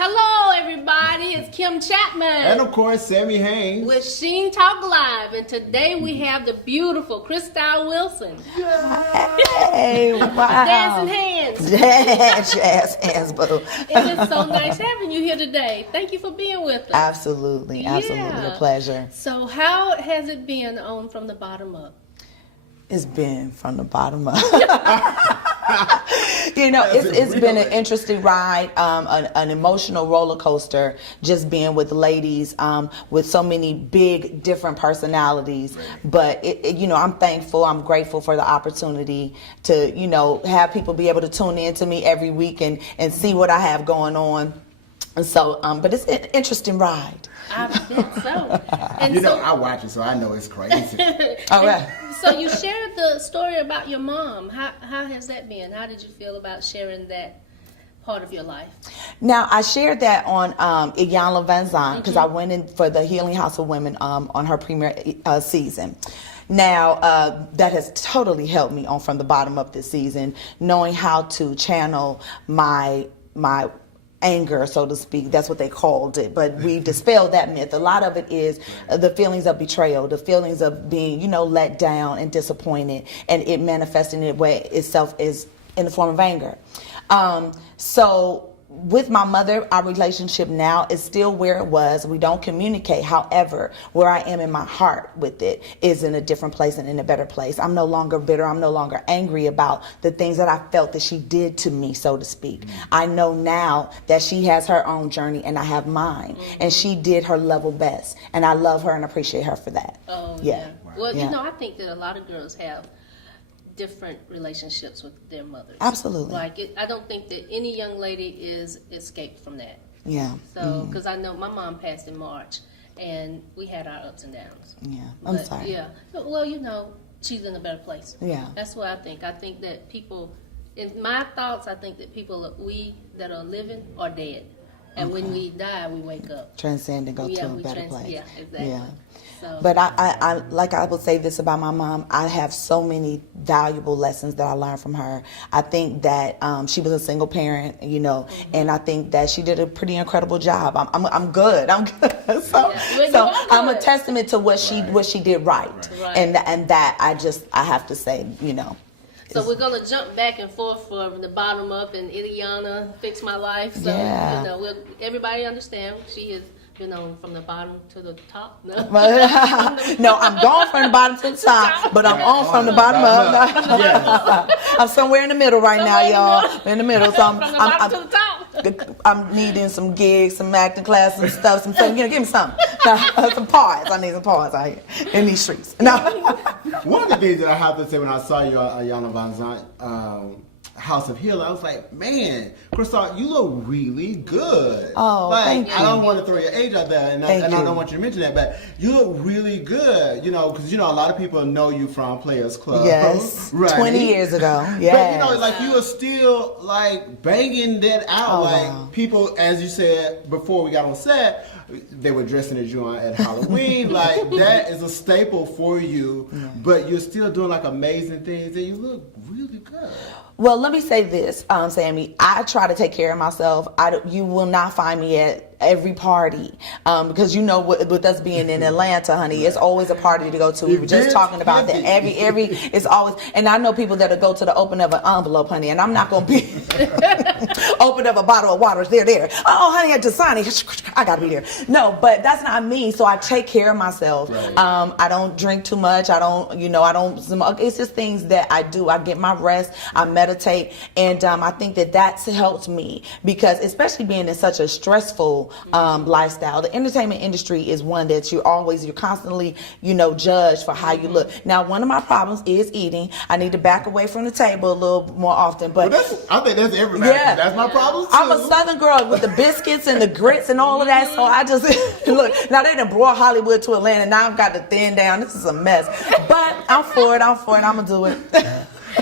Hello, everybody. It's Kim Chapman. And of course, Sammi Haynes. With SHEENTalkLive. And today we have the beautiful Chrystale Wilson. Hey, wow. Dancing hands. Jazz hands, boo. It is so nice having you here today. Thank you for being with us. Absolutely. A pleasure. So how has it been on From the Bottom Up? It's been from the bottom up. You know, it's been an interesting ride, an emotional roller coaster, just being with ladies with so many big, different personalities. But, you know, I'm thankful, I'm grateful for the opportunity to, you know, have people be able to tune in to me every week and see what I have going on. And so, but it's an interesting ride. I bet so. And you know, I watch it, so I know it's crazy. All right. So you shared the story about your mom. How has that been? How did you feel about sharing that part of your life? Now, I shared that on Iyanla Van Zandt because I went in for the Healing House of Women on her premiere season. Now, that has totally helped me on From the Bottom Up this season, knowing how to channel my anger, so to speak. That's what they called it. But we dispelled that myth. A lot of it is the feelings of betrayal, the feelings of being, you know, let down and disappointed, and it manifesting itself is in the form of anger. So with my mother, our relationship now is still where it was. We don't communicate. However, where I am in my heart with it is in a different place and in a better place. I'm no longer bitter. I'm no longer angry about the things that I felt that she did to me, so to speak. I know now that she has her own journey and I have mine. And she did her level best. And I love her and appreciate her for that. Oh, yeah. Well, you know, I think that a lot of girls have different relationships with their mothers. Absolutely. Like, I don't think that any young lady is escaped from that. Yeah. So, because I know my mom passed in March, and we had our ups and downs. Yeah. I'm sorry. Yeah. Well, you know, she's in a better place. Yeah. That's what I think. I think that people, in my thoughts, I think that people, we that are living are dead. And when we die, we wake up. Transcend and go to a better place. Yeah, exactly. Yeah. So, but I like I would say this about my mom. I have so many valuable lessons that I learned from her. I think that she was a single parent, you know, and I think that she did a pretty incredible job. I'm good. I'm good. So I'm a testament to what she did right. And that I have to say, you know. So we're going to jump back and forth from the bottom up, and Iyanla Fix My Life. So, you know, everybody understand she is, you know, from the bottom to the top. No, no, I'm going from the bottom to the top, but I'm on from the bottom up. I'm somewhere in the middle right now, y'all. In the middle. So from the bottom to the top. I'm needing some gigs, some acting classes, some stuff, you know, give me something. Some parts. I need some parts out here in these streets. No. One of the things that I have to say when I saw you on Iyanla Van Zandt, House of Healing, I was like, man, Chrystale, you look really good. Oh, like, thank you. I don't want to throw your age out there, and I don't want you to mention that, but you look really good, you know, because, you know, a lot of people know you from Players Club. Yes, right? 20 years ago, yes. But, you know, like, you are still, like, banging that out. Like, people, as you said before we got on set, they were dressing as you at Halloween. Like, that is a staple for you, but you're still doing, like, amazing things, and you look really good. Well, let me say this, Sammi. I try to take care of myself. You will not find me at every party because you know with us being in Atlanta, honey, it's always a party to go to. We were just talking about that. Every it's always, and I know people that'll go to the open of an envelope, honey, and I'm not gonna be open up a bottle of water. There. Oh, honey, I just signed it. I gotta be there. No, but that's not me. So I take care of myself. Right. I don't drink too much. I don't, you know, I don't smoke. It's just things that I do. I get my rest. I meditate, and I think that's helped me because, especially being in such a stressful lifestyle, the entertainment industry is one that you're constantly, you know, judged for how you look. Now, one of my problems is eating. I need to back away from the table a little more often. But I think that's everybody. Yeah. That's my problem too. I'm a Southern girl with the biscuits and the grits and all of that. So I just look. Now they done brought Hollywood to Atlanta. Now I've got to thin down. This is a mess. But I'm for it. I'm gonna do it.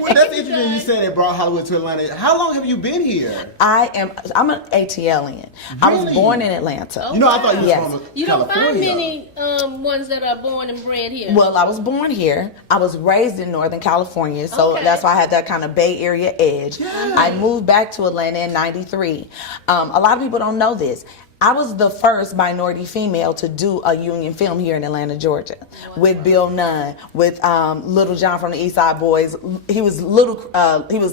Well, that's interesting. You said it brought Hollywood to Atlanta. How long have you been here? I'm an ATLian. Really? I was born in Atlanta. Oh, You know, I thought you was Yes. from You don't California. find many ones that are born and bred here. Well, I was born here. I was raised in Northern California, so Okay. that's why I had that kind of Bay Area edge. Yeah. I moved back to Atlanta in '93. A lot of people don't know this. I was the first minority female to do a union film here in Atlanta, Georgia, with Bill Nunn, with Little John from the East Side Boys. He was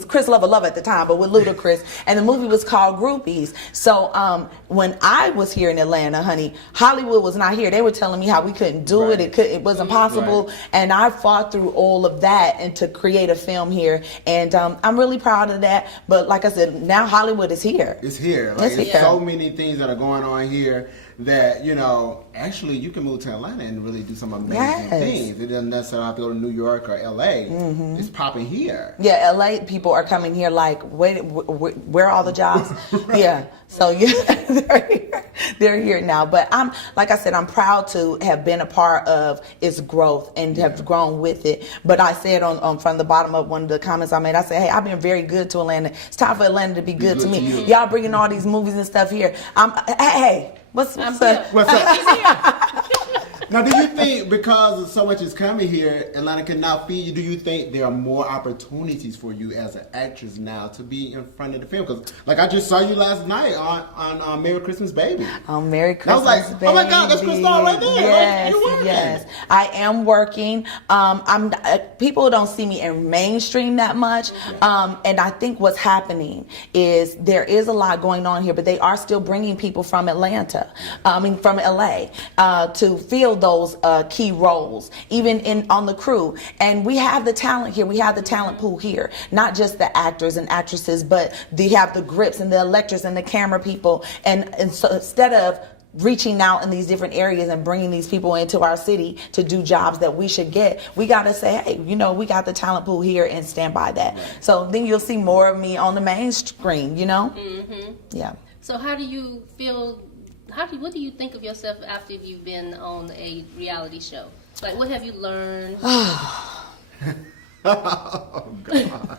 Chris Love at the time, but with Ludacris, and the movie was called Groupies. So when I was here in Atlanta, honey, Hollywood was not here. They were telling me how we couldn't do Right. it. It was impossible, Right. and I fought through all of that and to create a film here, and I'm really proud of that. But like I said, now Hollywood is here. It's here. Like, It's it's here. so many things that are going on here that, you know, actually you can move to Atlanta and really do some amazing Yes. things. It doesn't necessarily have to go to New York or LA. It's popping here. Yeah, LA people are coming here like, where are all the jobs? Yeah, so yeah, they're here now. But like I said, I'm proud to have been a part of its growth and have grown with it. But I said from the bottom of one of the comments I made, I said, hey, I've been very good to Atlanta. It's time for Atlanta to be good to good me. to you. Y'all bringing all these movies and stuff here. Hey, what's I'm up? here. What's up? Now, do you think because so much is coming here, Atlanta can now feed you? Do you think there are more opportunities for you as an actress now to be in front of the film? Because, like, I just saw you last night on Merry Christmas, Baby. Merry Christmas, I was like, oh my God, that's baby. Chrystale right there. Yes, Like, you're working. yes. I am working. People don't see me in mainstream that much. And I think what's happening is there is a lot going on here, but they are still bringing people from Atlanta, from LA, to fill those key roles, even on the crew. And we have the talent here. We have the talent pool here, not just the actors and actresses, but they have the grips and the electors and the camera people. And so instead of reaching out in these different areas and bringing these people into our city to do jobs that we should get, we got to say, hey, you know, we got the talent pool here and stand by that. Right. So then you'll see more of me on the main screen, you know? Mm-hmm. Yeah. So how do you feel, what do you think of yourself after you've been on a reality show? Like, what have you learned? Oh, God.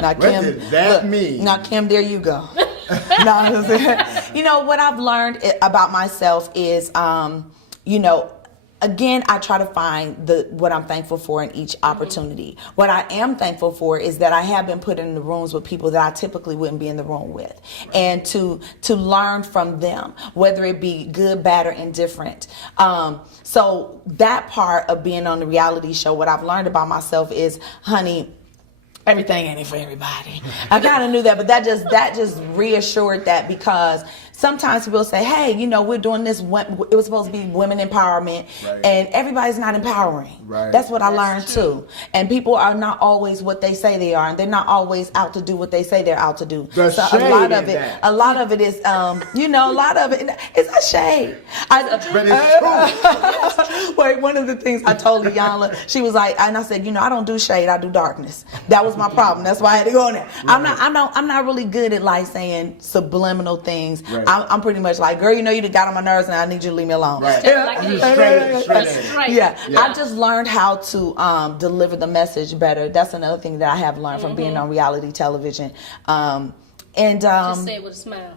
Now, What Kim, did that mean? Now, Kim, there you go. You know, what I've learned about myself is, you know, again, I try to find what I'm thankful for in each opportunity. Mm-hmm. What I am thankful for is that I have been put in the rooms with people that I typically wouldn't be in the room with, and to learn from them, whether it be good, bad, or indifferent. So that part of being on the reality show, what I've learned about myself is, honey, everything ain't for everybody. I kind of knew that, but that just reassured that, because sometimes people say, hey, you know, we're doing this. It was supposed to be women empowerment, right, and everybody's not empowering. Right. That's what I learned too. And people are not always what they say they are, and they're not always out to do what they say they're out to do. The so shade a lot of in it, that. a lot of it is, you know, a lot of it is a shade. But it's true. Wait, one of the things I told Iyanla, she was like, and I said, you know, I don't do shade, I do darkness. That was my problem. That's why I had to go in there. Right. I'm not really good at like saying subliminal things. Right. I'm pretty much like, girl, you know, you done got on my nerves and I need you to leave me alone. Right. Straight. Yeah. I've just learned how to deliver the message better. That's another thing that I have learned from being on reality television. Just say it with a smile.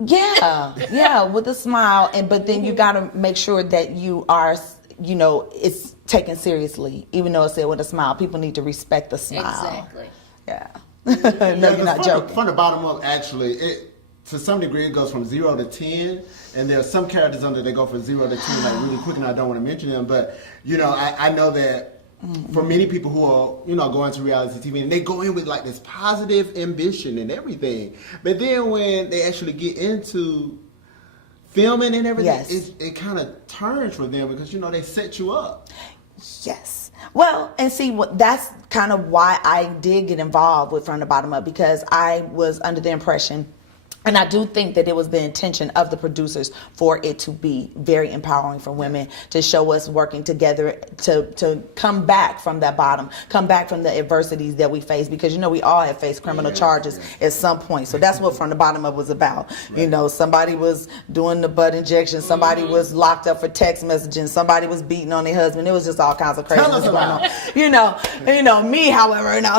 Yeah, with a smile. But then you got to make sure that you are, you know, it's taken seriously. Even though it's said with a smile, people need to respect the smile. Exactly. Yeah. No, you're not joking. From the bottom up, actually, to some degree, it goes from 0 to 10, and there are some characters under they go from 0 to 10 like really quick, and I don't want to mention them, but you know, I know that for many people who are, you know, going to reality TV, and they go in with like this positive ambition and everything, but then when they actually get into filming and everything, it kind of turns for them, because you know they set you up. Yes. Well, and see, that's kind of why I did get involved with From the Bottom Up, because I was under the impression And I do think that it was the intention of the producers for it to be very empowering for women, to show us working together to come back from that bottom, come back from the adversities that we face, because we all have faced criminal charges at some point. So that's what From the Bottom Up was about. Somebody was doing the butt injection, somebody was locked up for text messaging, somebody was beating on their husband. It was just all kinds of craziness going on. Me, however, no,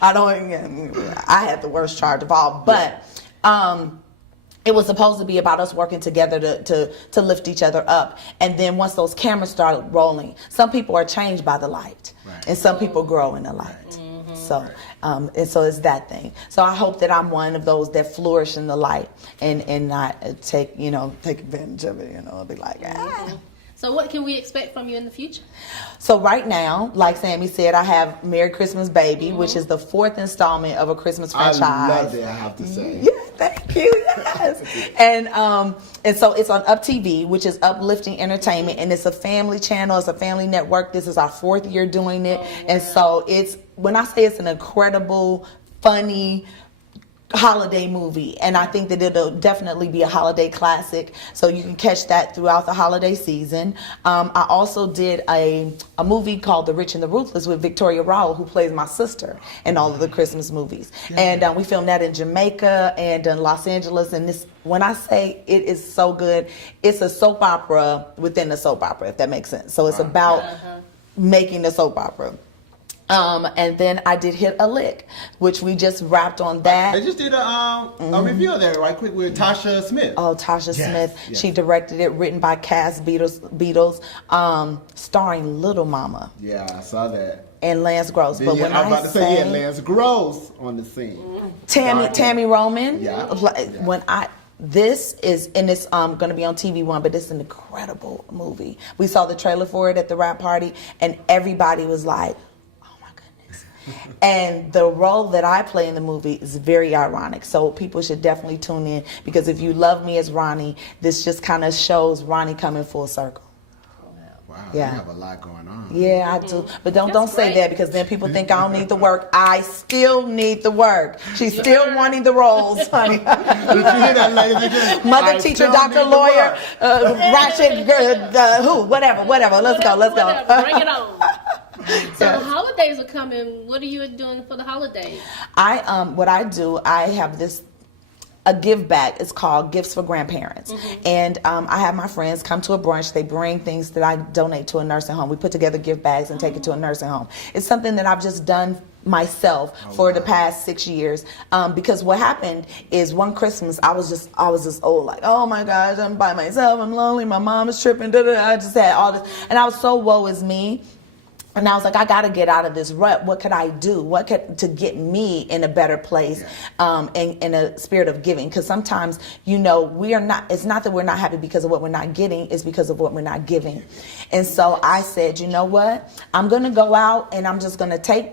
I don't. I had the worst charge of all, but. It was supposed to be about us working together to lift each other up. And then once those cameras started rolling, some people are changed by the light, and some people grow in the light. So, and so it's that thing. So I hope that I'm one of those that flourish in the light and not take advantage of it. I'll be like, So what can we expect from you in the future? So right now, like Sammi said, I have Merry Christmas Baby, which is the 4th installment of a Christmas franchise. I love it, I have to say. Yeah, thank you. Yes. And so it's on Up TV, which is Uplifting Entertainment, and it's a family channel, it's a family network. This is our 4th year doing it. And so when I say it's an incredible, funny, holiday movie, and I think that it'll definitely be a holiday classic, so you can catch that throughout the holiday season. I also did a movie called The Rich and the Ruthless with Victoria Rowell, who plays my sister in all of the Christmas movies. And we filmed that in Jamaica and in Los Angeles, and when I say it is so good, it's a soap opera within a soap opera, if that makes sense. So it's about making a soap opera. And then I did Hit a Lick, which we just wrapped on that. They just did a review of that right quick with Tasha Smith. Oh, Tasha Smith. Yes. She directed it, written by Cass Beatles, starring Little Mama. Yeah, I saw that. And Lance Gross. But when I'm about to say Lance Gross on the scene. Tammy Roman. Yeah. When this is, and it's going to be on TV One, but it's an incredible movie. We saw the trailer for it at the wrap party, and everybody was like, and the role that I play in the movie is very ironic, so people should definitely tune in, because if you love me as Ronnie, this just kind of shows Ronnie coming full circle. Wow, you have a lot going on. Yeah, I do. But don't say that, because then people think I don't need the work. I still need the work. She's still wanting the roles, honey. Did you hear that, ladies and gentlemen? Mother, teacher, doctor, lawyer, ratchet, whatever. Let's go. Bring it on. So the holidays are coming. What are you doing for the holidays? What I do, I have a give back. It's called Gifts for Grandparents. And I have my friends come to a brunch. They bring things that I donate to a nursing home. We put together gift bags and take it to a nursing home. It's something that I've just done myself for the past 6 years, because what happened is one Christmas I was just old, like, oh my gosh, I'm by myself, I'm lonely, my mom is tripping, I just had all this, and I was so woe is me. And I was like, I got to get out of this rut. What could I do? To get me in a better place, in a spirit of giving? Because sometimes, we are not, it's not that we're not happy because of what we're not getting, it's because of what we're not giving. And so I said, you know what? I'm going to go out and I'm just going to take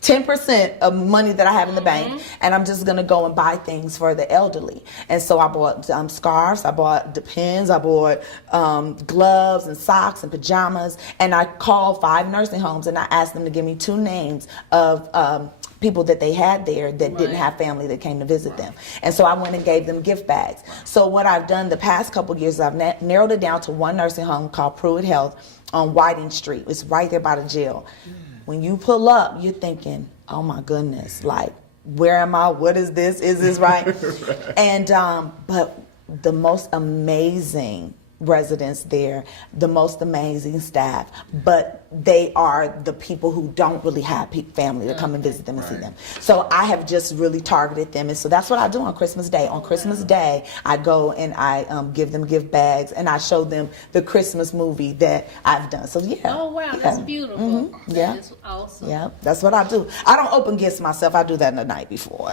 10% of money that I have in the bank, and I'm just going to go and buy things for the elderly. And so I bought scarves, I bought Depends, I bought gloves and socks and pajamas, and I called 5 nursing homes and I asked them to give me 2 names of people that they had there that didn't have family that came to visit them. And so I went and gave them gift bags. So what I've done the past couple of years, I've narrowed it down to one nursing home called Pruitt Health on Whiting Street. It's right there by the jail. When you pull up, you're thinking, oh my goodness, like, where am I? What is this? Is this right? And, but the most amazing residents there, the most amazing staff, but they are the people who don't really have family to come and visit them and see them. So I have just really targeted them, and so that's what I do on Christmas Day. On Christmas Day, I go and I give them gift bags, and I show them the Christmas movie that I've done. So yeah. Oh wow, that's beautiful. Yeah, that's awesome. Yeah, that's what I do. I don't open gifts myself. I do that the night before.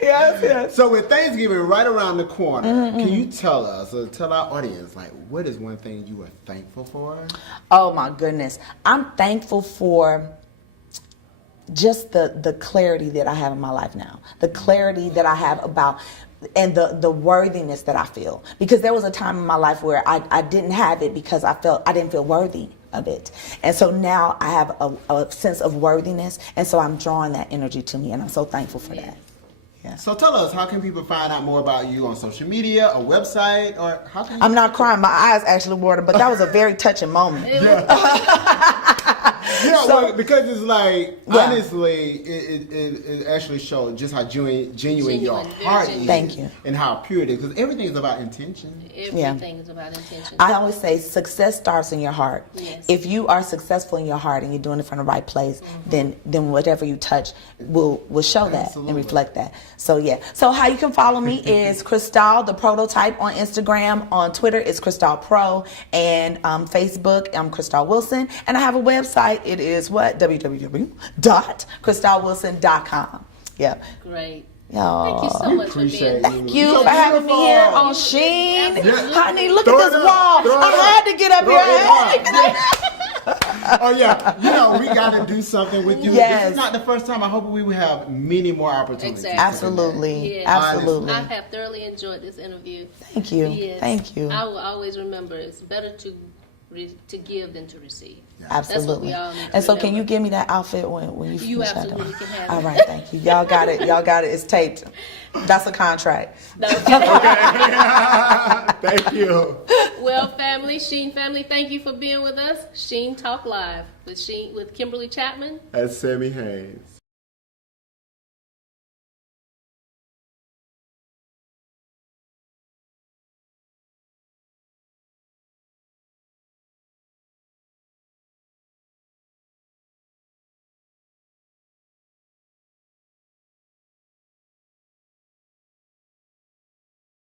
Yes. So with Thanksgiving right around the corner, can you tell us, or tell our audience, like, what is one thing you are thankful for? Oh my goodness. I'm thankful for just the clarity that I have in my life now. The clarity that I have about, and the worthiness that I feel. Because there was a time in my life where I didn't have it because I didn't feel worthy of it. And so now I have a sense of worthiness, and so I'm drawing that energy to me, and I'm so thankful for that. Yeah. So tell us, how can people find out more about you on social media, a website, or how can I'm not crying. My eyes actually watered, but that was a very touching moment. Well, because it's like, Yeah. honestly, it actually shows just how genuine your heart is. Thank you. And how pure it is. Because everything is about intention. Everything is about intention. I always say success starts in your heart. Yes. If you are successful in your heart and you're doing it from the right place, then whatever you touch will show that Absolutely. and reflect that. So yeah. So how you can follow me is Chrystale, the prototype on Instagram. On Twitter, it's Chrystale Pro. And Facebook, I'm Chrystale Wilson. And I have a website. It is what? www.chrystalewilson.com. Yep. Great. Y'all. Thank you so much for being here. Thank you So for having me beautiful. here on Sheen. Absolutely. Honey, look Throw at it this up. wall. Throw it I up. had to get up Throw here. it up. Oh yeah, we got to do something with you. Yes. This is not the first time. I hope we will have many more opportunities. Exactly. Absolutely. Yes. Absolutely. I have thoroughly enjoyed this interview. Thank you. Yes. Thank you. I will always remember it's better to give than to receive. Absolutely. That's what we all need to And so can remember. you give me that outfit when you You finish that absolutely door? can have All it. right, thank you. Y'all got it. Y'all got it. It's taped. That's a contract. Thank you. Well, family, Sheen family, thank you for being with us. Sheen Talk Live with Kimberly Chapman. That's Sammi Haynes.